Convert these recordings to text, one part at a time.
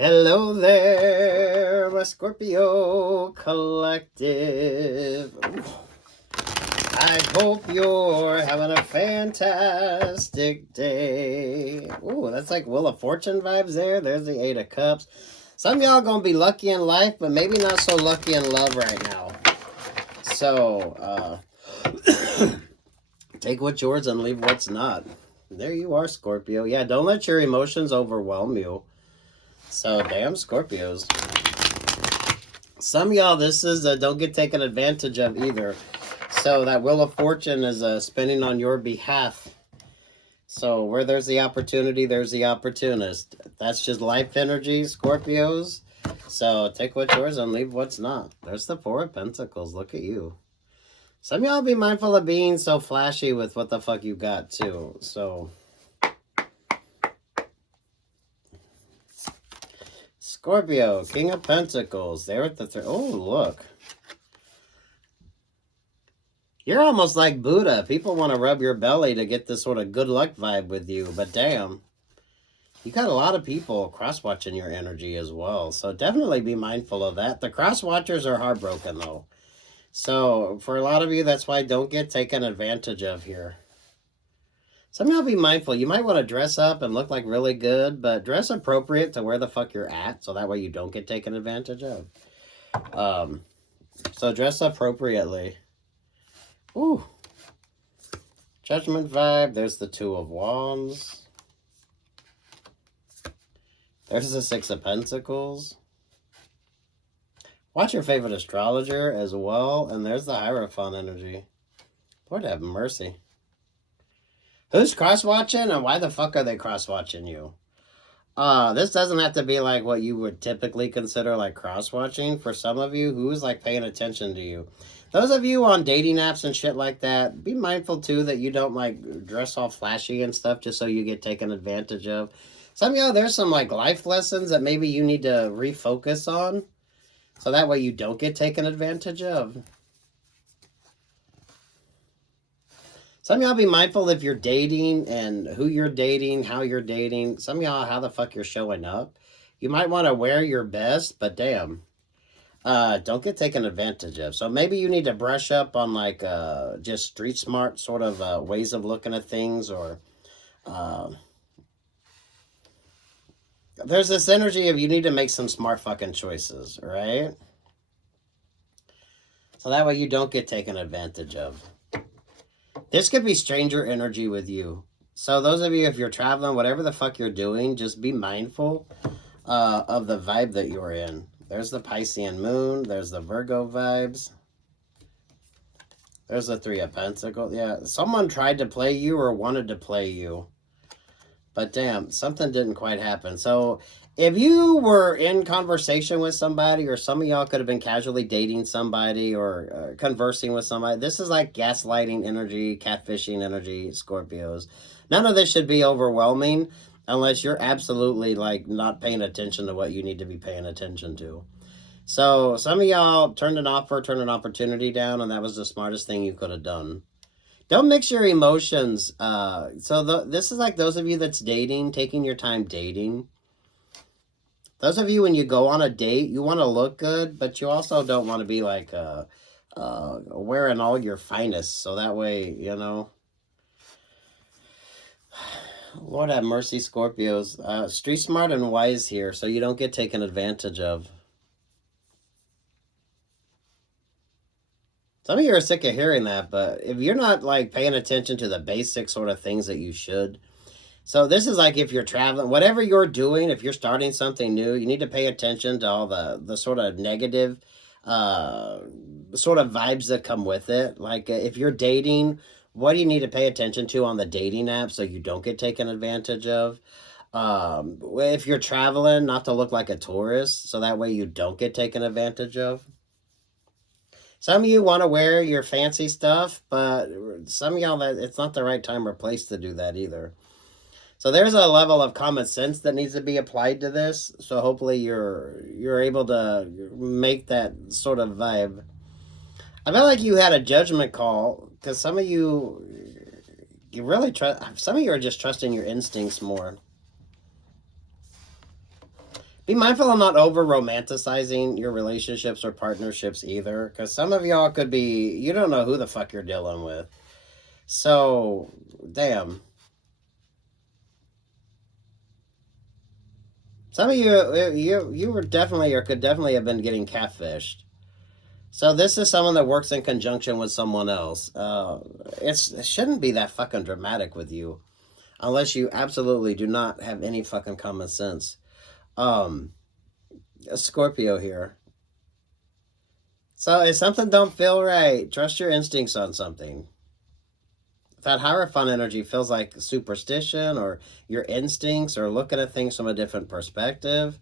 Hello there, my Scorpio collective. Ooh. I hope you're having a fantastic day. Ooh, that's like Wheel of Fortune vibes there. There's the Eight of Cups. Some of y'all gonna be lucky in life, but maybe not so lucky in love right now. So, take what's yours and leave what's not. There you are, Scorpio. Yeah, don't let your emotions overwhelm you. So, damn Scorpios. Some of y'all, this is don't get taken advantage of either. So, that Wheel of Fortune is spinning on your behalf. So, where there's the opportunity, there's the opportunist. That's just life energy, Scorpios. So, take what's yours and leave what's not. There's the Four of Pentacles. Look at you. Some of y'all be mindful of being so flashy with what the fuck you got, too. So, Scorpio, King of Pentacles. They're at the oh, look. You're almost like Buddha. People want to rub your belly to get this sort of good luck vibe with you. But damn, you got a lot of people cross-watching your energy as well. So definitely be mindful of that. The cross-watchers are heartbroken, though. So for a lot of you, that's why don't get taken advantage of here. Some of y'all be mindful. You might want to dress up and look like really good, but dress appropriate to where the fuck you're at, so that way you don't get taken advantage of. So dress appropriately. Ooh. Judgment vibe. There's the Two of Wands. There's the Six of Pentacles. Watch your favorite astrologer as well. And there's the Hierophant energy. Lord have mercy. Who's cross-watching and why the fuck are they cross-watching you? This doesn't have to be like what you would typically consider like cross-watching. For some of you, who's like paying attention to you? Those of you on dating apps and shit like that, be mindful too that you don't like dress all flashy and stuff just so you get taken advantage of. Some of y'all, there's some like life lessons that maybe you need to refocus on. So that way you don't get taken advantage of. Some of y'all be mindful if you're dating and who you're dating, how you're dating. Some of y'all, how the fuck you're showing up. You might want to wear your best, but damn. Don't get taken advantage of. So maybe you need to brush up on like just street smart sort of ways of looking at things, or there's this energy of you need to make some smart fucking choices, right? So that way you don't get taken advantage of. This could be stranger energy with you. So those of you, if you're traveling, whatever the fuck you're doing, just be mindful of the vibe that you're in. There's the Piscean moon. There's the Virgo vibes. There's the Three of Pentacles. Yeah, someone tried to play you or wanted to play you. But damn, something didn't quite happen. So if you were in conversation with somebody, or some of y'all could have been casually dating somebody or conversing with somebody, this is like gaslighting energy, catfishing energy, Scorpios. None of this should be overwhelming unless you're absolutely like not paying attention to what you need to be paying attention to. So some of y'all turned an offer, turned an opportunity down, and that was the smartest thing you could have done. Don't mix your emotions. This is like those of you that's dating, taking your time dating. Those of you, when you go on a date, you want to look good, but you also don't want to be like wearing all your finest. So that way, you know. Lord have mercy, Scorpios. Street smart and wise here, so you don't get taken advantage of. Some of you are sick of hearing that, but if you're not like paying attention to the basic sort of things that you should. So this is like if you're traveling, whatever you're doing, if you're starting something new, you need to pay attention to all the sort of negative sort of vibes that come with it. Like if you're dating, what do you need to pay attention to on the dating app so you don't get taken advantage of? If you're traveling, not to look like a tourist, so that way you don't get taken advantage of. Some of you want to wear your fancy stuff, but some of y'all, that it's not the right time or place to do that either. So there's a level of common sense that needs to be applied to this. So hopefully you're able to make that sort of vibe. I feel like you had a judgment call because some of you really trust. Some of you are just trusting your instincts more. Be mindful of not over romanticizing your relationships or partnerships either, because some of y'all could be, you don't know who the fuck you're dealing with. So, damn. Some of you were definitely or could definitely have been getting catfished. So this is someone that works in conjunction with someone else. It shouldn't be that fucking dramatic with you, unless you absolutely do not have any fucking common sense. A Scorpio here. So if something don't feel right, trust your instincts on something. That Hierophant energy feels like superstition or your instincts or looking at things from a different perspective.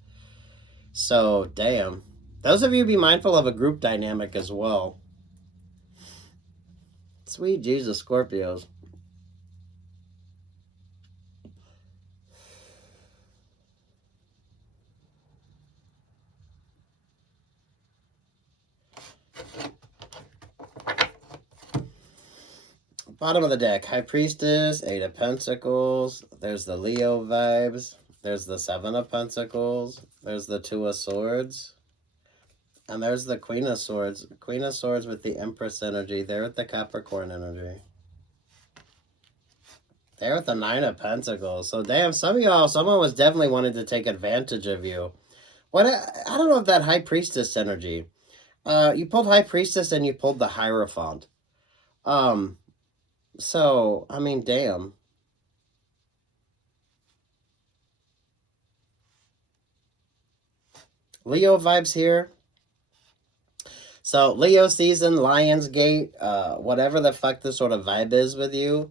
So, damn. Those of you be mindful of a group dynamic as well. Sweet Jesus, Scorpios. Bottom of the deck, High Priestess, Eight of Pentacles. There's the Leo vibes. There's the Seven of Pentacles. There's the Two of Swords. And there's the Queen of Swords. Queen of Swords with the Empress energy. There with the Capricorn energy. There with the Nine of Pentacles. So damn, some of y'all, someone was definitely wanting to take advantage of you. What I don't know if that High Priestess energy. You pulled High Priestess and you pulled the Hierophant. So, I mean, damn. Leo vibes here. So, Leo season, Lionsgate, whatever the fuck this sort of vibe is with you.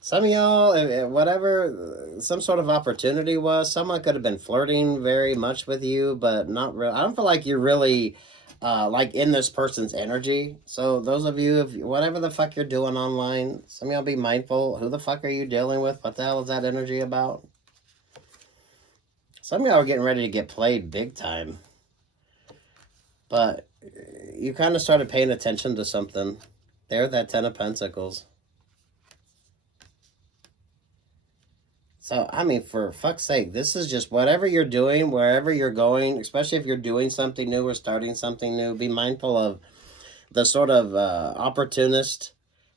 Some of y'all, whatever some sort of opportunity was, someone could have been flirting very much with you, but not real. I don't feel like you're really like in this person's energy. So those of you, if whatever the fuck you're doing online, some of y'all be mindful. Who the fuck are you dealing with? What the hell is that energy about? Some of y'all are getting ready to get played big time. But you kind of started paying attention to something. There, that Ten of Pentacles. So, I mean, for fuck's sake, this is just whatever you're doing, wherever you're going, especially if you're doing something new or starting something new, be mindful of the sort of opportunist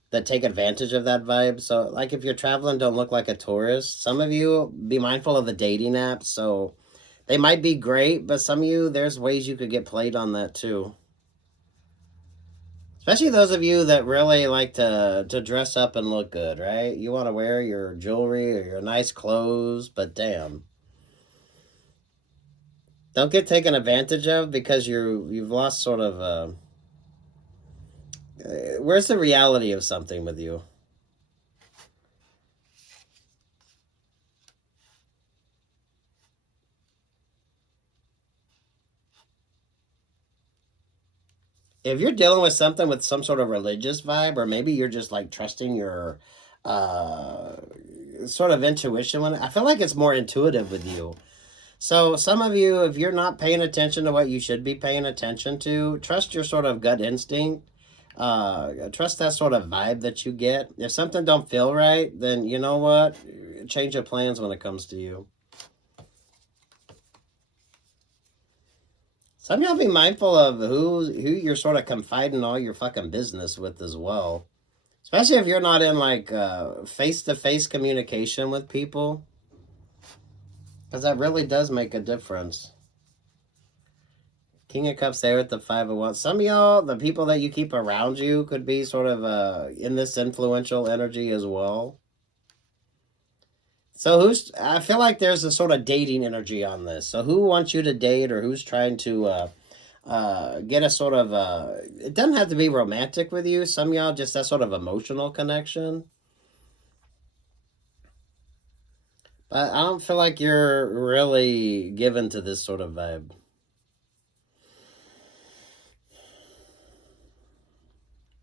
that take advantage of that vibe. So, like if you're traveling, don't look like a tourist. Some of you, be mindful of the dating apps. So, they might be great, but some of you, there's ways you could get played on that too. Especially those of you that really like to dress up and look good, right? You want to wear your jewelry or your nice clothes, but damn. Don't get taken advantage of because you've lost sort of where's the reality of something with you? If you're dealing with something with some sort of religious vibe, or maybe you're just like trusting your uh sort of intuition, I feel like it's more intuitive with you. So some of you, if you're not paying attention to what you should be paying attention to, trust your sort of gut instinct. Trust that sort of vibe that you get. If something don't feel right, then you know what? Change your plans when it comes to you. Some of y'all be mindful of who you're sort of confiding all your fucking business with as well. Especially if you're not in like face-to-face communication with people. Because that really does make a difference. King of Cups there with the Five of Wands. Some of y'all, the people that you keep around you could be sort of in this influential energy as well. So I feel like there's a sort of dating energy on this. So who wants you to date, or who's trying to get a sort of, it doesn't have to be romantic with you. Some of y'all just that sort of emotional connection. But I don't feel like you're really given to this sort of vibe.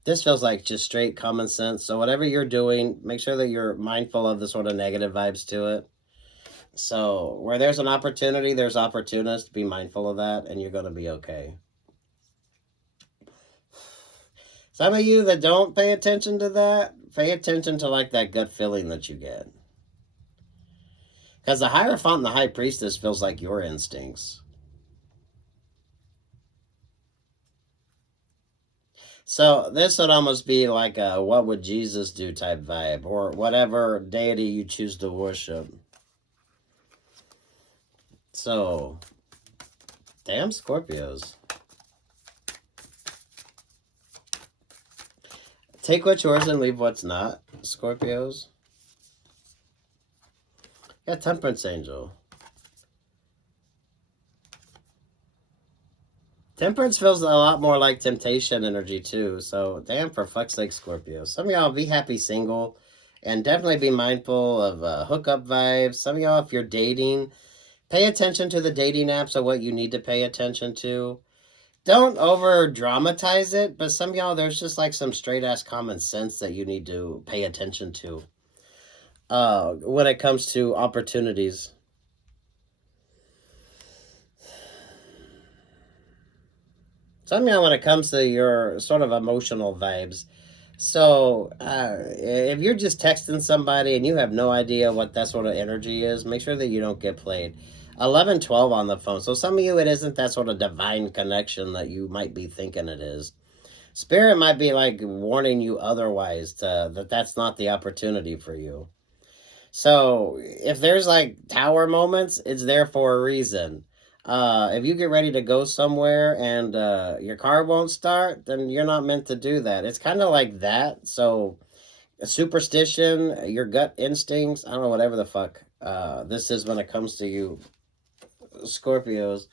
This feels like just straight common sense. So whatever you're doing, make sure that you're mindful of the sort of negative vibes to it. So where there's an opportunity, there's opportunists. Be mindful of that, and you're going to be okay. Some of you that don't pay attention to that, pay attention to like that gut feeling that you get. Because the Hierophant and the High Priestess feels like your instincts. So this would almost be like a what would Jesus do type vibe, or whatever deity you choose to worship. So, damn Scorpios. Take what's yours and leave what's not, Scorpios. Yeah, Temperance Angel. Temperance feels a lot more like temptation energy too. So damn, for fuck's sake, Scorpio. Some of y'all be happy single, and definitely be mindful of hookup vibes. Some of y'all, if you're dating, pay attention to the dating apps of what you need to pay attention to. Don't over dramatize it, but some of y'all, there's just like some straight ass common sense that you need to pay attention to. When it comes to opportunities. Some of y'all, when it comes to your sort of emotional vibes. So, if you're just texting somebody and you have no idea what that sort of energy is, make sure that you don't get played. 11-12 on the phone. So, some of you, it isn't that sort of divine connection that you might be thinking it is. Spirit might be like warning you otherwise, that that's not the opportunity for you. So, if there's like tower moments, it's there for a reason. If you get ready to go somewhere and your car won't start, then you're not meant to do that. It's kind of like that. So, a superstition, your gut instincts, I don't know, whatever the fuck this is when it comes to you, Scorpios.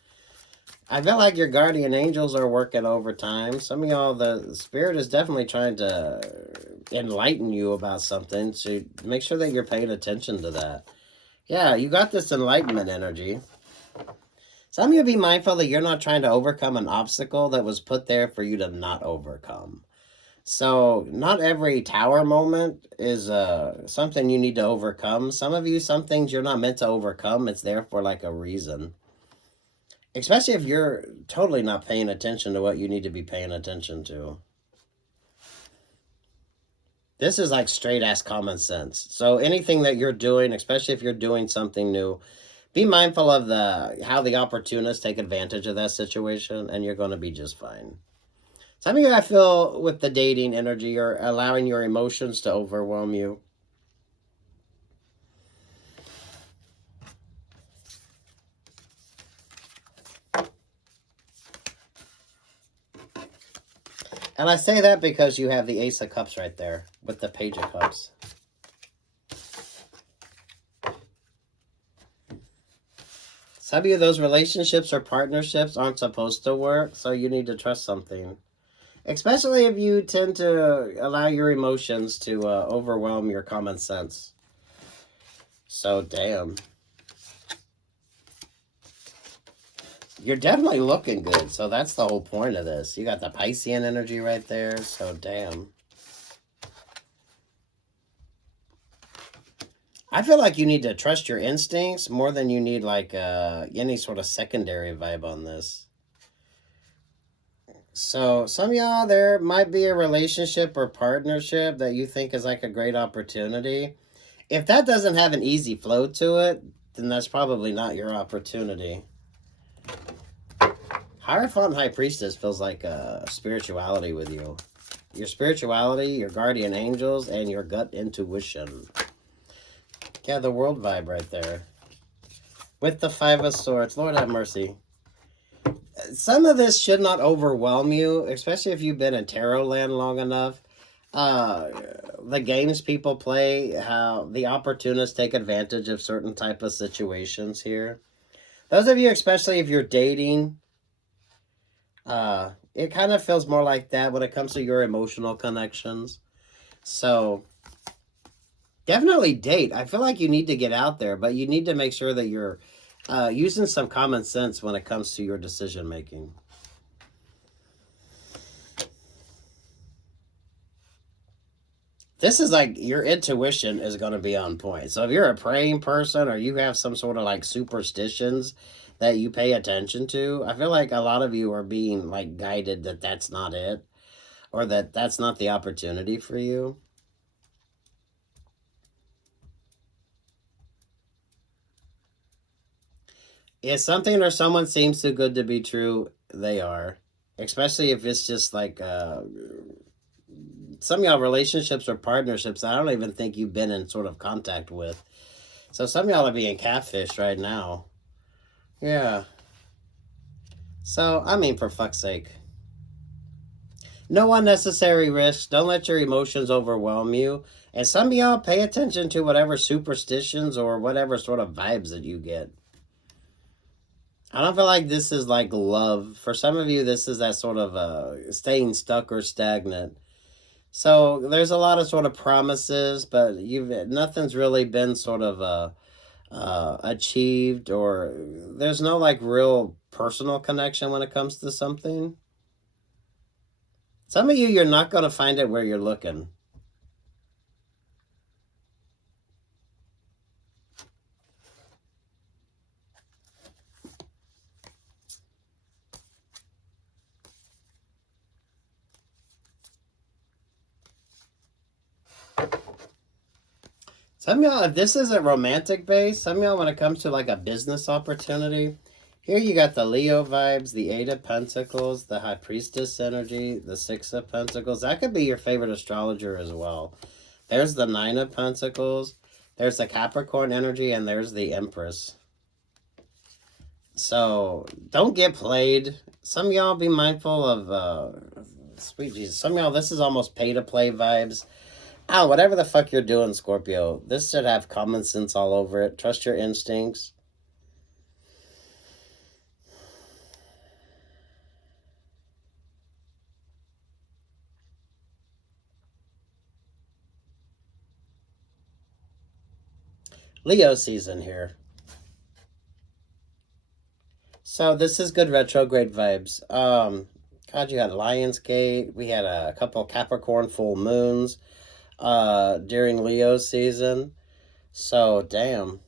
I feel like your guardian angels are working overtime. Some of y'all, the spirit is definitely trying to enlighten you about something. So, make sure that you're paying attention to that. Yeah, you got this enlightenment energy. Some of you be mindful that you're not trying to overcome an obstacle that was put there for you to not overcome. So, not every tower moment is something you need to overcome. Some of you, some things you're not meant to overcome. It's there for like a reason. Especially if you're totally not paying attention to what you need to be paying attention to. This is like straight ass common sense. So, anything that you're doing, especially if you're doing something new, be mindful of how the opportunists take advantage of that situation, and you're going to be just fine. Some of you, I feel, with the dating energy, you're allowing your emotions to overwhelm you. And I say that because you have the Ace of Cups right there with the Page of Cups. Some of you, those relationships or partnerships aren't supposed to work, so you need to trust something. Especially if you tend to allow your emotions to overwhelm your common sense. So, damn. You're definitely looking good, so that's the whole point of this. You got the Piscean energy right there, so damn. I feel like you need to trust your instincts more than you need like any sort of secondary vibe on this. So some of y'all, there might be a relationship or partnership that you think is like a great opportunity. If that doesn't have an easy flow to it, then that's probably not your opportunity. Hierophant and High Priestess feels like spirituality with you. Your spirituality, your guardian angels, and your gut intuition. Yeah, the world vibe right there. With the Five of Swords. Lord have mercy. Some of this should not overwhelm you, especially if you've been in tarot land long enough. The games people play, how the opportunists take advantage of certain type of situations here. Those of you, especially if you're dating, it kind of feels more like that when it comes to your emotional connections. So, definitely date. I feel like you need to get out there, but you need to make sure that you're using some common sense when it comes to your decision making. This is like your intuition is going to be on point. So if you're a praying person or you have some sort of like superstitions that you pay attention to, I feel like a lot of you are being like guided that that's not it, or that that's not the opportunity for you. If something or someone seems too good to be true, they are. Especially if it's just like some of y'all relationships or partnerships I don't even think you've been in sort of contact with. So some of y'all are being catfished right now. Yeah. So, I mean, for fuck's sake. No unnecessary risks. Don't let your emotions overwhelm you. And some of y'all pay attention to whatever superstitions or whatever sort of vibes that you get. I don't feel like this is like love. For some of you, this is that sort of staying stuck or stagnant. So there's a lot of sort of promises, but nothing's really been sort of achieved, or there's no like real personal connection when it comes to something. Some of you, you're not going to find it where you're looking. Some of y'all, if this isn't romantic based, some of y'all, when it comes to like a business opportunity, here you got the Leo vibes, the Eight of Pentacles, the High Priestess energy, the Six of Pentacles. That could be your favorite astrologer as well. There's the Nine of Pentacles, there's the Capricorn energy, and there's the Empress. So don't get played. Some of y'all be mindful of, sweet Jesus, some of y'all, this is almost pay to play vibes. Oh, whatever the fuck you're doing, Scorpio, this should have common sense all over it. Trust your instincts. Leo season here. So this is good retrograde vibes. God, you had Lionsgate. We had a couple Capricorn full moons during Leo season. So damn.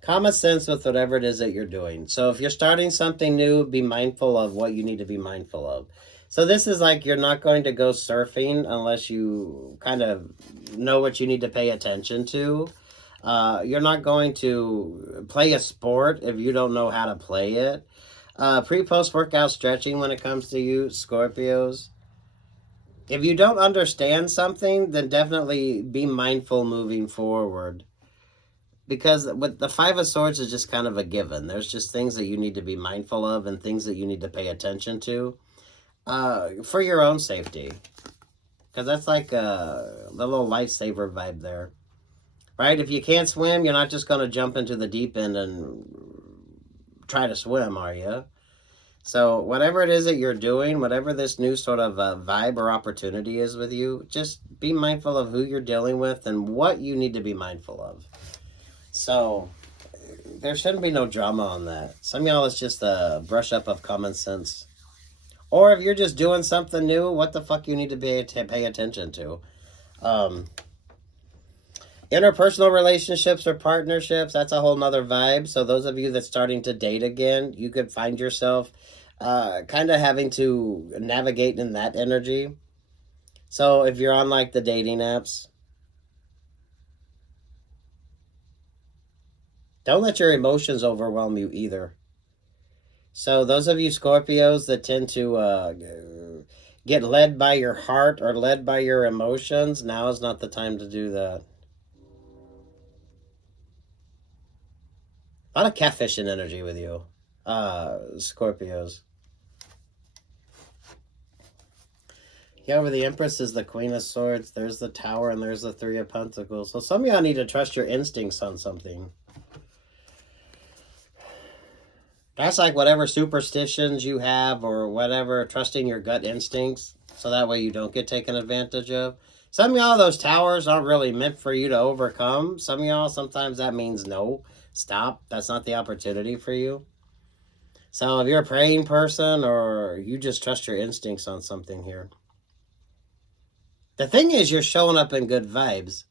Common sense with whatever it is that you're doing. So if you're starting something new, be mindful of what you need to be mindful of. So this is like you're not going to go surfing unless you kind of know what you need to pay attention to. You're not going to play a sport if you don't know how to play it. Pre-post workout stretching when it comes to you, Scorpios. If you don't understand something, then definitely be mindful moving forward. Because with the Five of Swords is just kind of a given. There's just things that you need to be mindful of and things that you need to pay attention to for your own safety. Because that's like a little lifesaver vibe there. Right? If you can't swim, you're not just going to jump into the deep end and try to swim, are you? So whatever it is that you're doing, whatever this new sort of vibe or opportunity is with you, just be mindful of who you're dealing with and what you need to be mindful of. So there shouldn't be no drama on that. Some of y'all, it's just a brush up of common sense. Or if you're just doing something new, what the fuck you need to pay attention to. Interpersonal relationships or partnerships, that's a whole nother vibe. So those of you that's starting to date again, you could find yourself kind of having to navigate in that energy. So if you're on like the dating apps, don't let your emotions overwhelm you either. So those of you Scorpios that tend to get led by your heart or led by your emotions, now is not the time to do that. A lot of catfishing energy with you, Scorpios. Yeah, over the Empress is the Queen of Swords. There's the Tower, and there's the Three of Pentacles. So some of y'all need to trust your instincts on something. That's like whatever superstitions you have or whatever, trusting your gut instincts so that way you don't get taken advantage of. Some of y'all, those towers aren't really meant for you to overcome. Some of y'all, sometimes that means no, stop. That's not the opportunity for you. So if you're a praying person or you just trust your instincts on something here. The thing is, you're showing up in good vibes.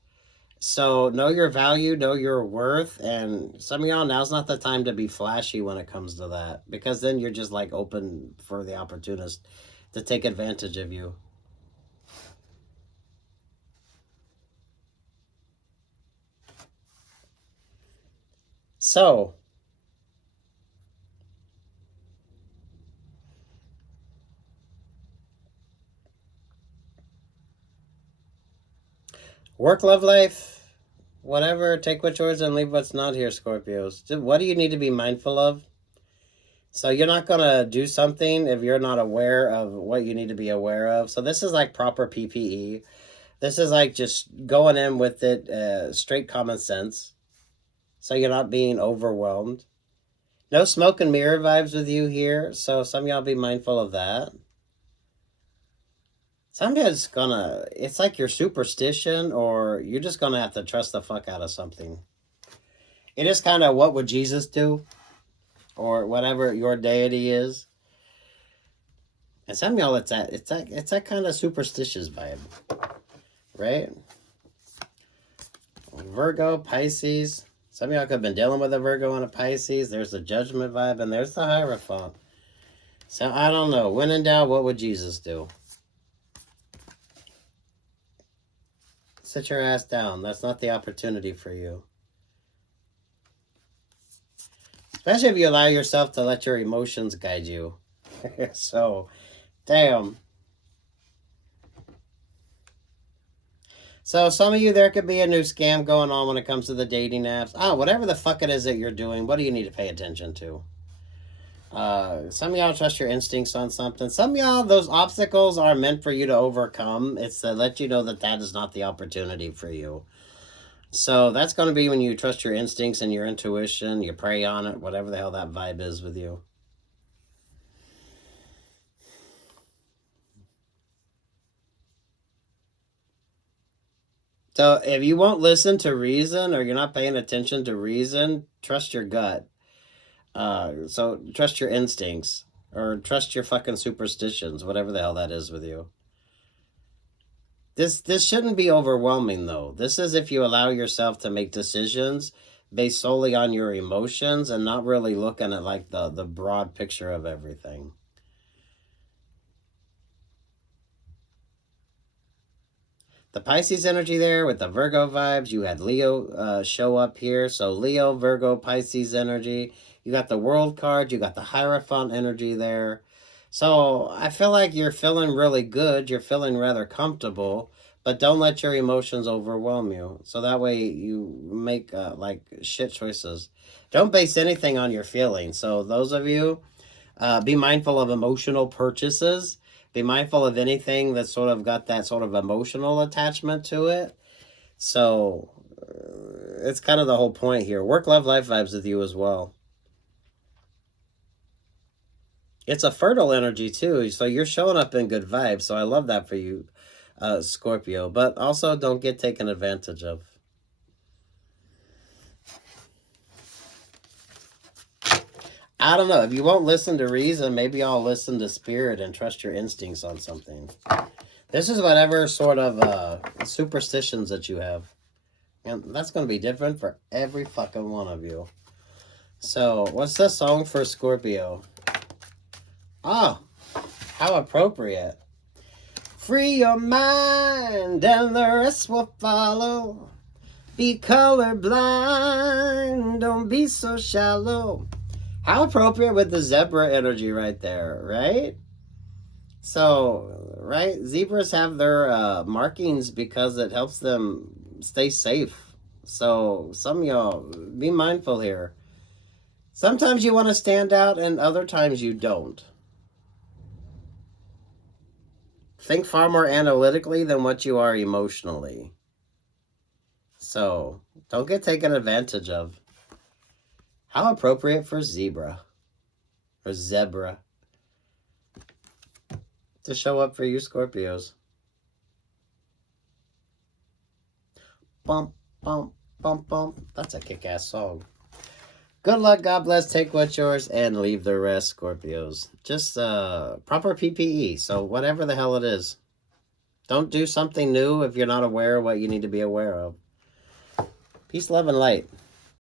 So know your value, know your worth, and some of y'all, now's not the time to be flashy when it comes to that, because then you're just like open for the opportunist to take advantage of you. So Work, love, life, whatever. Take what's yours and leave what's not here, Scorpios. What do you need to be mindful of? So you're not going to do something if you're not aware of what you need to be aware of. So this is like proper PPE. This is like just going in with it, straight common sense. So you're not being overwhelmed. No smoke and mirror vibes with you here. So some of y'all be mindful of that. Some of y'all's gonna, it's like your superstition, or you're just gonna have to trust the fuck out of something. It is kind of what would Jesus do? Or whatever your deity is. And some of y'all, it's that kind of superstitious vibe. Right? Virgo, Pisces. Some of y'all could have been dealing with a Virgo and a Pisces. There's the Judgment vibe, and there's the Hierophant. So, I don't know. When in doubt, what would Jesus do? Sit your ass down. That's not the opportunity for you. Especially if you allow yourself to let your emotions guide you. So, damn. So some of you, there could be a new scam going on when it comes to the dating apps. Oh, whatever the fuck it is that you're doing, what do you need to pay attention to? Some of y'all trust your instincts on something. Some of y'all, those obstacles are meant for you to overcome. It's to let you know that that is not the opportunity for you. So that's going to be when you trust your instincts and your intuition, you pray on it, whatever the hell that vibe is with you. So if you won't listen to reason, or you're not paying attention to reason, trust your gut. So trust your instincts, or trust your fucking superstitions, whatever the hell that is with you. This shouldn't be overwhelming, though. This is if you allow yourself to make decisions based solely on your emotions and not really looking at like the broad picture of everything. The Pisces energy there with the Virgo vibes. You had Leo show up here. So Leo, Virgo, Pisces energy. You got the World card. You got the Hierophant energy there. So I feel like you're feeling really good. You're feeling rather comfortable. But don't let your emotions overwhelm you. So that way you make like shit choices. Don't base anything on your feelings. So those of you, be mindful of emotional purchases. Be mindful of anything that's sort of got that sort of emotional attachment to it. So it's kind of the whole point here. Work, love, life vibes with you as well. It's a fertile energy too. So you're showing up in good vibes. So I love that for you, Scorpio. But also don't get taken advantage of. I don't know. If you won't listen to reason, maybe I'll listen to spirit and trust your instincts on something. This is whatever sort of superstitions that you have. And that's going to be different for every fucking one of you. So, what's the song for Scorpio? Oh, how appropriate. Free your mind and the rest will follow. Be colorblind, don't be so shallow. How appropriate with the zebra energy right there, right? So, right, zebras have their markings because it helps them stay safe. So, some of y'all, be mindful here. Sometimes you want to stand out and other times you don't. Think far more analytically than what you are emotionally. So, don't get taken advantage of. How appropriate for zebra or zebra to show up for you Scorpios. Bump, bump, bump, bump. That's a kick-ass song. Good luck, God bless, take what's yours, and leave the rest, Scorpios. Just proper PPE, so whatever the hell it is. Don't do something new if you're not aware of what you need to be aware of. Peace, love, and light.